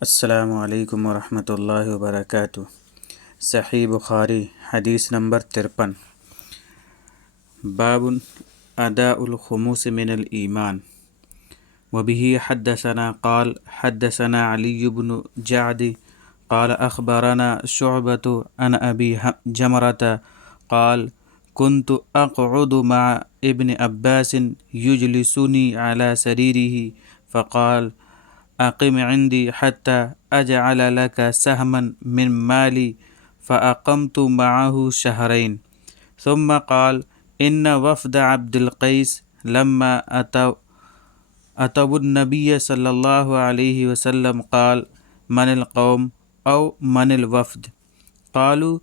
السلام علیکم ورحمۃ اللہ وبرکاتہ۔ صحیح بخاری حدیث نمبر 53۔ باب اداء الخمس من الایمان۔ وبه حدثنا قال حدثنا علی بن جعد قال اخبرنا شعبۃ عن ابی جمرۃ قال كنت اقعد مع ابن عباس يجلسني على سريره فقال اقم عندي حتى اجعل لك سهما من مالي فاقمت معه شهرين ثم قال ان وفد عبد القيس لما اتوا النبي صلى الله عليه وسلم قال من القوم او من الوفد قالوا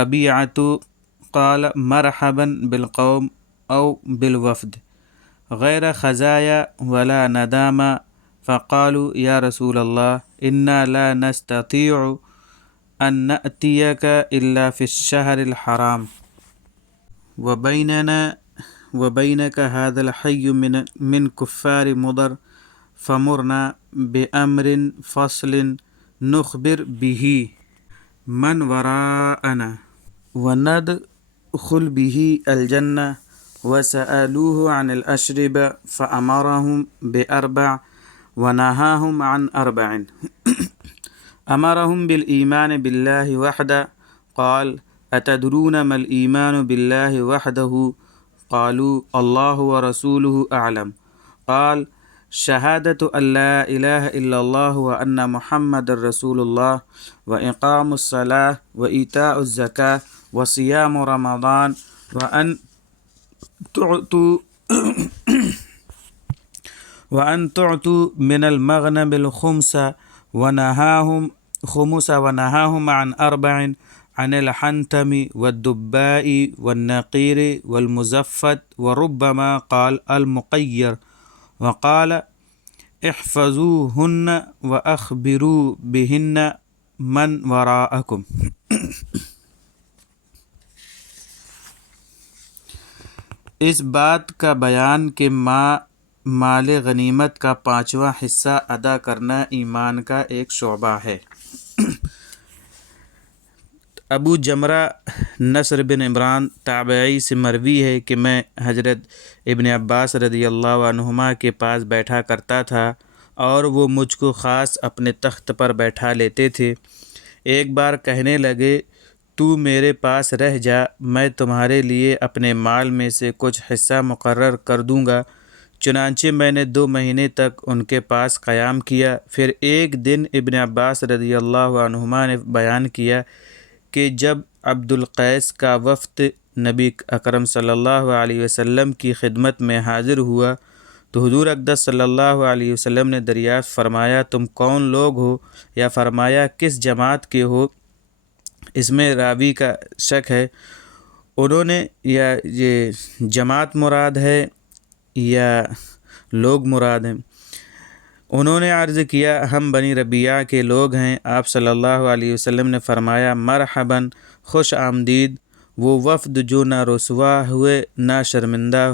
ربيعة قال مرحبا بالقوم او بالوفد غير خزايا ولا ندامة فقالوا يا رسول الله إنا لا نستطيع أن نأتيك إلا في الشهر الحرام وبينك هذا الحي من كفار مضر فمرنا بأمر فصل نخبر به من وراءنا وندخل به الجنة وسألوه عن الأشربة فأمرهم بأربع ونهاهم عن أربع أمرهم بالإيمان بالله وحده قال أتدرون ما الإيمان بالله وحده قالوا الله ورسوله أعلم قال شهادة أن لا إله إلا الله وأن محمد رسول الله وإقام الصلاة وإيتاء الزكاة وصيام رمضان وأن تعطوا من المغنم الخمس ونهاهم عن أربع عن الحنتم والدباء والنقير والمزفت وربما قال المقير وقال احفظوهن وأخبروا بهن من وراءكم۔ اس بات کا بیان کہ مال غنیمت کا 5واں حصہ ادا کرنا ایمان کا ایک شعبہ ہے۔ ابو جمرہ نصر بن عمران تابعی سے مروی ہے کہ میں حضرت ابن عباس رضی اللہ عنہما کے پاس بیٹھا کرتا تھا اور وہ مجھ کو خاص اپنے تخت پر بیٹھا لیتے تھے۔ ایک بار کہنے لگے تو میرے پاس رہ جا، میں تمہارے لیے اپنے مال میں سے کچھ حصہ مقرر کر دوں گا۔ چنانچہ میں نے 2 مہینے تک ان کے پاس قیام کیا۔ پھر ایک دن ابن عباس رضی اللہ عنہما نے بیان کیا کہ جب عبد القیس کا وفد نبی اکرم صلی اللہ علیہ وسلم کی خدمت میں حاضر ہوا تو حضور اقدس صلی اللہ علیہ وسلم نے دریافت فرمایا تم کون لوگ ہو، یا فرمایا کس جماعت کے ہو؟ اس میں راوی کا شک ہے، انہوں نے یا یہ جماعت مراد ہے یا لوگ مراد ہیں۔ انہوں نے عرض کیا ہم بنی ربیعہ کے لوگ ہیں۔ آپ صلی اللہ علیہ وسلم نے فرمایا مرحباً، خوش آمدید، وہ وفد جو نہ رسوا ہوئے نہ شرمندہ۔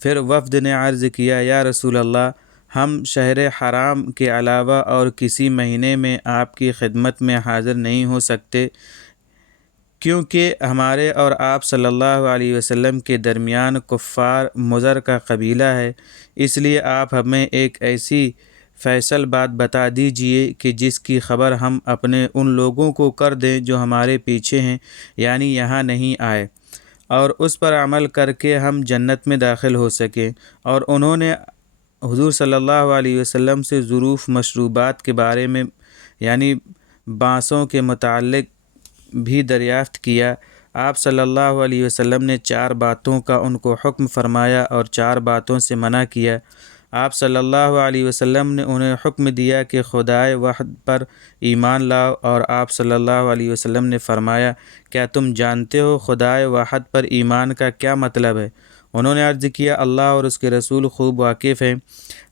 پھر وفد نے عرض کیا یا رسول اللہ، ہم شہر حرام کے علاوہ اور کسی مہینے میں آپ کی خدمت میں حاضر نہیں ہو سکتے، کیونکہ ہمارے اور آپ صلی اللہ علیہ وسلم کے درمیان کفار مضر کا قبیلہ ہے، اس لیے آپ ہمیں ایک ایسی فیصل بات بتا دیجئے کہ جس کی خبر ہم اپنے ان لوگوں کو کر دیں جو ہمارے پیچھے ہیں، یعنی یہاں نہیں آئے، اور اس پر عمل کر کے ہم جنت میں داخل ہو سکیں۔ اور انہوں نے حضور صلی اللہ علیہ وسلم سے ظروف مشروبات کے بارے میں یعنی بانسوں کے متعلق بھی دریافت کیا۔ آپ صلی اللہ علیہ وسلم نے 4 باتوں کا ان کو حکم فرمایا اور 4 باتوں سے منع کیا۔ آپ صلی اللہ علیہ وسلم نے انہیں حکم دیا کہ خدائے وحد پر ایمان لاؤ، اور آپ صلی اللہ علیہ وسلم نے فرمایا کیا تم جانتے ہو خدائے وحد پر ایمان کا کیا مطلب ہے؟ انہوں نے عرض کیا اللہ اور اس کے رسول خوب واقف ہیں۔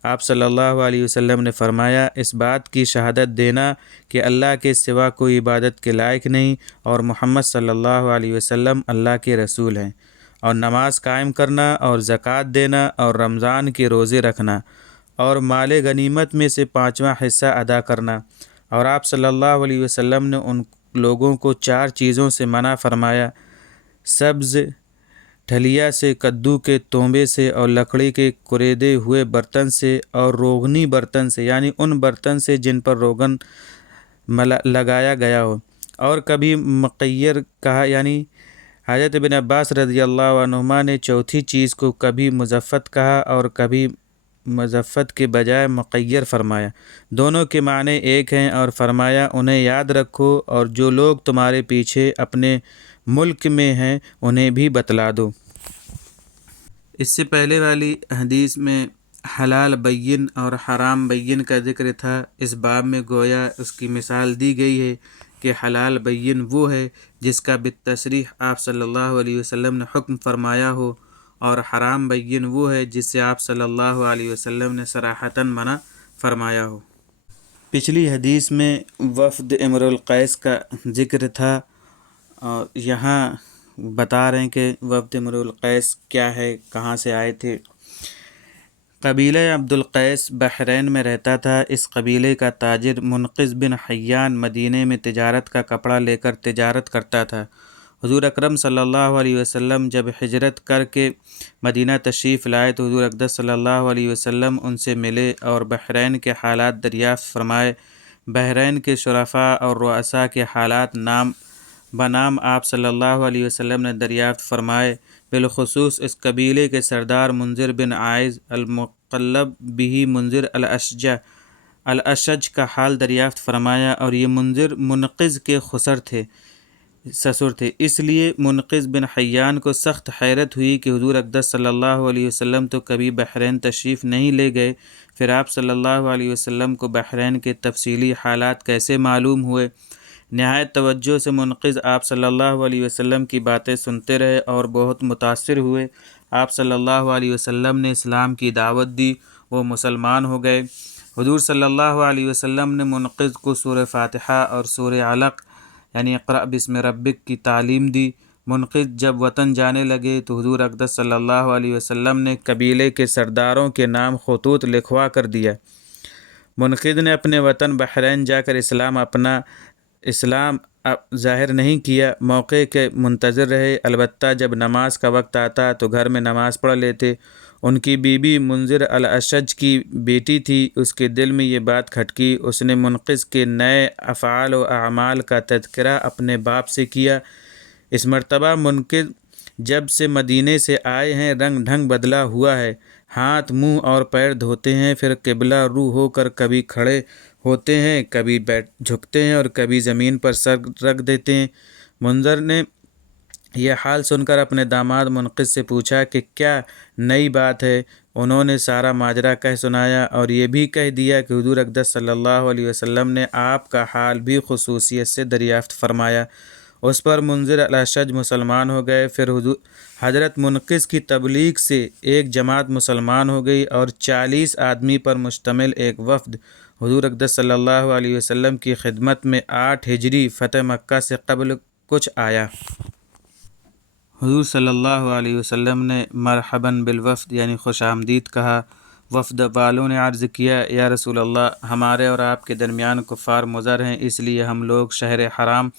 آپ صلی اللہ علیہ وسلم نے فرمایا اس بات کی شہادت دینا کہ اللہ کے سوا کوئی عبادت کے لائق نہیں اور محمد صلی اللہ علیہ وسلم اللہ کے رسول ہیں، اور نماز قائم کرنا اور زکوٰۃ دینا اور رمضان کے روزے رکھنا اور مال غنیمت میں سے 5واں حصہ ادا کرنا۔ اور آپ صلی اللہ علیہ وسلم نے ان لوگوں کو 4 چیزوں سے منع فرمایا: سبز ڈھلیا سے، کدو کے تومبے سے، اور لکڑی کے کریدے ہوئے برتن سے، اور روغنی برتن سے، یعنی ان برتن سے جن پر روغن لگایا گیا ہو۔ اور کبھی مقیر کہا، یعنی حضرت ابن عباس رضی اللہ عنہما نے چوتھی چیز کو کبھی مزفت کہا اور کبھی مزفت کے بجائے مقیر فرمایا، دونوں کے معنی ایک ہیں، اور فرمایا انہیں یاد رکھو اور جو لوگ تمہارے پیچھے اپنے ملک میں ہیں انہیں بھی بتلا دو۔ اس سے پہلے والی حدیث میں حلال بین اور حرام بین کا ذکر تھا۔ اس باب میں گویا اس کی مثال دی گئی ہے کہ حلال بین وہ ہے جس کا بالتصریح آپ صلی اللہ علیہ وسلم نے حکم فرمایا ہو، اور حرام بین وہ ہے جس سے آپ صلی اللہ علیہ وسلم نے صراحتاً منع فرمایا ہو۔ پچھلی حدیث میں وفد امرؤ القیس کا ذکر تھا، اور یہاں بتا رہے ہیں کہ وفد امرؤ القیس کیا ہے، کہاں سے آئے تھے۔ قبیلہ عبد القیس بحرین میں رہتا تھا۔ اس قبیلے کا تاجر منقذ بن حیان مدینے میں تجارت کا کپڑا لے کر تجارت کرتا تھا۔ حضور اکرم صلی اللہ علیہ وسلم جب ہجرت کر کے مدینہ تشریف لائے تو حضور اقدس صلی اللہ علیہ وسلم ان سے ملے اور بحرین کے حالات دریافت فرمائے۔ بحرین کے شرفاء اور رؤساء کے حالات نام بنام آپ صلی اللہ علیہ وسلم نے دریافت فرمائے۔ بالخصوص اس قبیلے کے سردار منذر بن عائذ المقلب بہ منذر الاشج کا حال دریافت فرمایا، اور یہ منذر منقذ کے سسر تھے۔ اس لیے منقذ بن حیان کو سخت حیرت ہوئی کہ حضور اقدس صلی اللہ علیہ وسلم تو کبھی بحرین تشریف نہیں لے گئے، پھر آپ صلی اللہ علیہ وسلم کو بحرین کے تفصیلی حالات کیسے معلوم ہوئے؟ نہایت توجہ سے منقذ آپ صلی اللہ علیہ وسلم کی باتیں سنتے رہے اور بہت متاثر ہوئے۔ آپ صلی اللہ علیہ وسلم نے اسلام کی دعوت دی، وہ مسلمان ہو گئے۔ حضور صلی اللہ علیہ وسلم نے منقذ کو سورہ فاتحہ اور سورہ علق یعنی اقرأ بسم ربک کی تعلیم دی۔ منقذ جب وطن جانے لگے تو حضور اقدس صلی اللہ علیہ وسلم نے قبیلے کے سرداروں کے نام خطوط لکھوا کر دیا۔ منقذ نے اپنے وطن بحرین جا کر اسلام ظاہر نہیں کیا، موقع کے منتظر رہے، البتہ جب نماز کا وقت آتا تو گھر میں نماز پڑھ لیتے۔ ان کی بیوی منذر الاشج کی بیٹی تھی، اس کے دل میں یہ بات کھٹکی، اس نے منقذ کے نئے افعال و اعمال کا تذکرہ اپنے باپ سے کیا۔ اس مرتبہ منقذ جب سے مدینے سے آئے ہیں رنگ ڈھنگ بدلا ہوا ہے، ہاتھ منہ اور پیر دھوتے ہیں، پھر قبلہ رو ہو کر کبھی کھڑے ہوتے ہیں، کبھی جھکتے ہیں اور کبھی زمین پر سر رکھ دیتے ہیں۔ منذر نے یہ حال سن کر اپنے داماد منقذ سے پوچھا کہ کیا نئی بات ہے؟ انہوں نے سارا ماجرا کہہ سنایا اور یہ بھی کہہ دیا کہ حضور اقدس صلی اللہ علیہ وسلم نے آپ کا حال بھی خصوصیت سے دریافت فرمایا۔ اس پر منذر الاشج مسلمان ہو گئے۔ پھر حضرت منقذ کی تبلیغ سے ایک جماعت مسلمان ہو گئی اور 40 آدمی پر مشتمل ایک وفد حضور اقدس صلی اللہ علیہ وسلم کی خدمت میں 8 ہجری فتح مکہ سے قبل کچھ آیا۔ حضور صلی اللہ علیہ وسلم نے مرحباً بالوفد یعنی خوش آمدید کہا۔ وفد والوں نے عرض کیا، یا رسول اللہ، ہمارے اور آپ کے درمیان کفار مضر ہیں، اس لیے ہم لوگ شہر حرام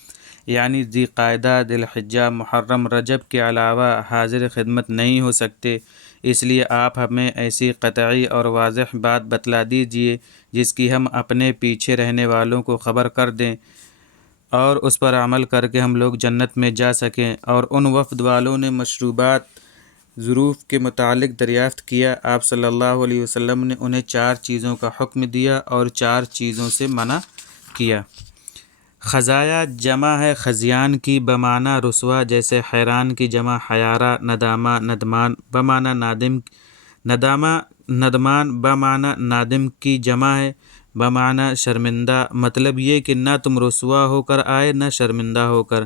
یعنی ذی قعدہ، ذی الحجہ، محرم، رجب کے علاوہ حاضر خدمت نہیں ہو سکتے، اس لیے آپ ہمیں ایسی قطعی اور واضح بات بتلا دیجیے جس کی ہم اپنے پیچھے رہنے والوں کو خبر کر دیں اور اس پر عمل کر کے ہم لوگ جنت میں جا سکیں۔ اور ان وفد والوں نے مشروبات ظروف کے متعلق دریافت کیا۔ آپ صلی اللہ علیہ وسلم نے انہیں 4 چیزوں کا حکم دیا اور 4 چیزوں سے منع کیا۔ خزایا جمع ہے خزیان کی بمعنی رسوا، جیسے حیران کی جمع حیارہ، ندامہ ندمان بمعنی ندمان بمعنی نادم کی جمع ہے بمعنی شرمندہ۔ مطلب یہ کہ نہ تم رسوا ہو کر آئے نہ شرمندہ ہو کر۔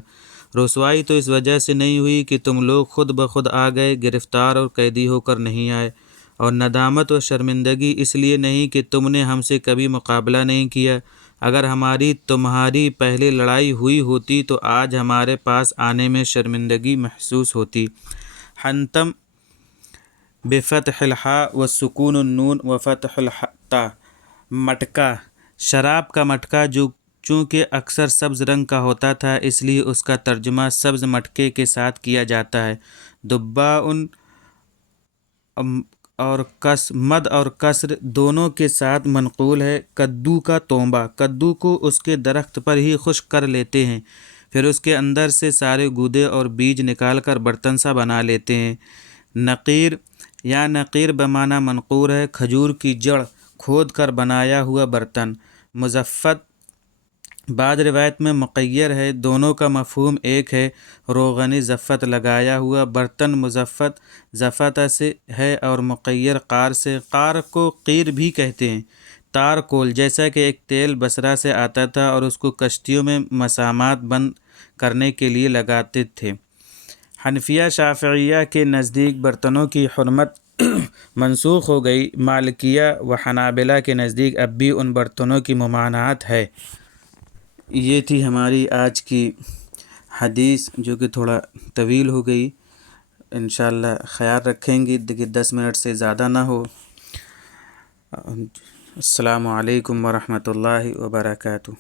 رسوائی تو اس وجہ سے نہیں ہوئی کہ تم لوگ خود بخود آ گئے، گرفتار اور قیدی ہو کر نہیں آئے، اور ندامت و شرمندگی اس لیے نہیں کہ تم نے ہم سے کبھی مقابلہ نہیں کیا۔ اگر ہماری تمہاری پہلے لڑائی ہوئی ہوتی تو آج ہمارے پاس آنے میں شرمندگی محسوس ہوتی۔ حنتم بفتح الحاء وسکون النون وفتح الطاء، مٹکا، شراب کا مٹکا جو چونکہ اکثر سبز رنگ کا ہوتا تھا اس لیے اس کا ترجمہ سبز مٹکے کے ساتھ کیا جاتا ہے۔ دباء اور مد اور کسر دونوں کے ساتھ منقول ہے۔ کدو کا تونبا، کدو کو اس کے درخت پر ہی خشک کر لیتے ہیں، پھر اس کے اندر سے سارے گودے اور بیج نکال کر برتن سا بنا لیتے ہیں۔ نقیر یا نقیر بمعنی منقور ہے، کھجور کی جڑ کھود کر بنایا ہوا برتن۔ مزفت بعض روایت میں مقیر ہے، دونوں کا مفہوم ایک ہے۔ روغنی زفت لگایا ہوا برتن مزفت زفتہ سے ہے اور مقیر قار سے۔ قار کو قیر بھی کہتے ہیں۔ تارکول جیسا کہ ایک تیل بصرہ سے آتا تھا اور اس کو کشتیوں میں مسامات بند کرنے کے لیے لگاتے تھے۔ حنفیہ شافعیہ کے نزدیک برتنوں کی حرمت منسوخ ہو گئی۔ مالکیہ و حنابلہ کے نزدیک اب بھی ان برتنوں کی ممانعت ہے۔ یہ تھی ہماری آج کی حدیث جو کہ تھوڑا طویل ہو گئی۔ انشاءاللہ خیال رکھیں گے کہ 10 منٹ سے زیادہ نہ ہو۔ السلام علیکم ورحمۃ اللہ وبرکاتہ۔